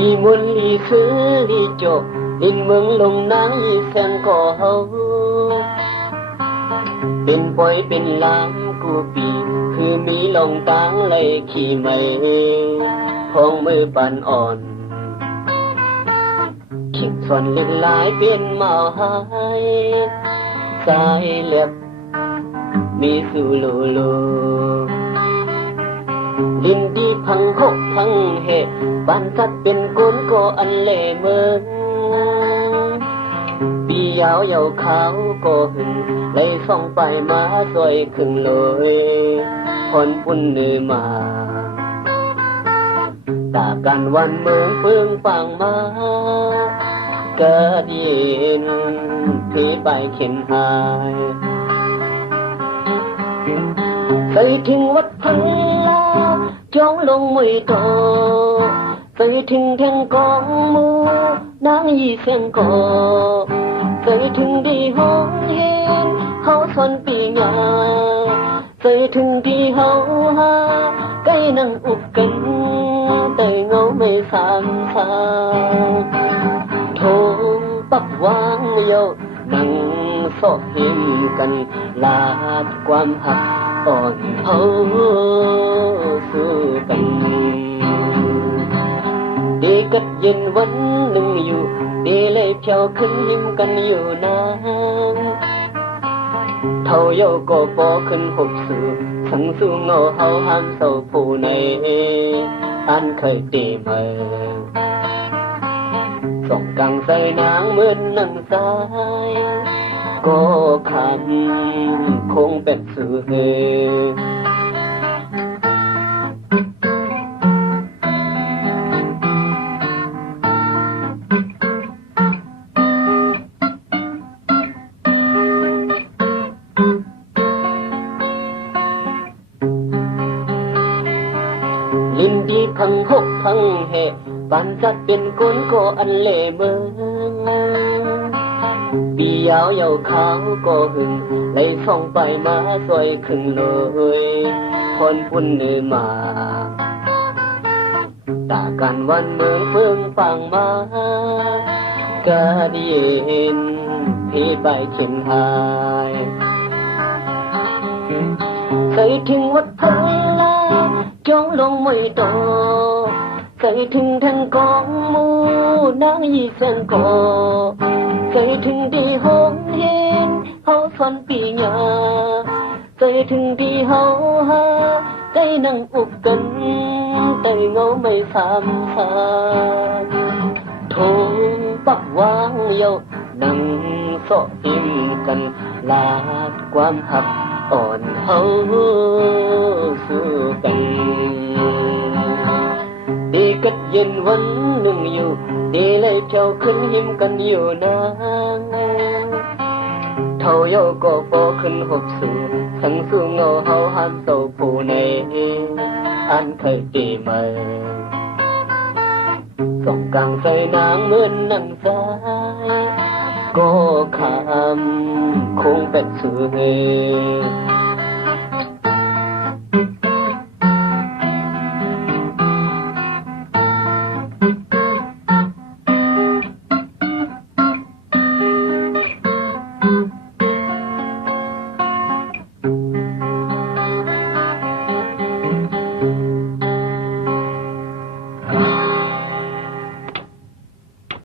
ลีมุนลีซื้อลีโจดินเมืองลงนางอีแสงก่อเฮาเป็นปอยเป็นลามกูปีคือมีลงตางไหลขี่ไม่พองมือปันอ่อนขิงส่วนเล่นหลายเป็นเมาหายสายเล็บมีสูโลโลดินดีพังหกพังเหตุบ้านสัตว์เป็นก้นก็อันเล่เมืองปียาวยาวขาวก็หึงเลยส่องไปมาสวยครึ่งเลยคนปุ่นเนื้อมาตากันวันเมืองเฟื่องฟังมาเกิดยินพี่ไปเข็นหายใส่ทิ้งวัดพังลาจ้องลงมือโตใส่ทิ้งแทงกองมูนางยีเสียงก่อใส่ทิ้งดีห้องเห็นเขาสนปีงาใส่ทิ้งที่เฮาหาใกล้นั่งอุบกันแต่เงาไม่สามสาโทปักวางเยานั่งสอบหิมกันลาดความหักอ่อนเฮาสู้กันดีกัดเย็นวันหนึ่งอยู่ดีเลยเที่ยวขึ้นหิมกันอยู่นานเท่าเยาก็ปอขึ้นหกสื่อทั้งสู้เงาเฮาห้ามเศร้าผู้ในอันเคยตีเมื่อส่องกังใส่นางเหมือนนางสายก็คันคงเป็นสื่อลินดีพังหกพังเหตุบ้านจัดเป็นก้นก็อันเล่เมืองปียาวยาวขาวก็หึงเลยส่องไปมาสวยครึ่งเลยคนปุ่นเนื้อมาตากันวันเมืองเฟื่องฟังมาก็ดีเห็นพี่ไปเข็นหายใส่ถึงวัดพังลาจ้องลงไม่โตใส่ถึงทั้งกองมูนางยีเสียงก่อใส่ถึงที่ห้องเห็นเขาฟันปีญาใส่ถึงที่เฮาหาใกล้นั่งอุบกันแต่เงาไม่สามสาโทปักวางเยานั่งสอบหิมกันลาดความหักอ่อนเฮาสู้กันดีกัดเย็นวันหนึ่งอยู่ดีเลยเที่ยวขึ้นหิมกันอยู่นานเท่าเยาก็ปอขึ้นหกสู่ทั้งสู้เงาเฮาหันโตผู้ในอันเคยตีเมื่อส่องกลางใส่นางเหมือนนางสายก็คำคงเป็นสื่อ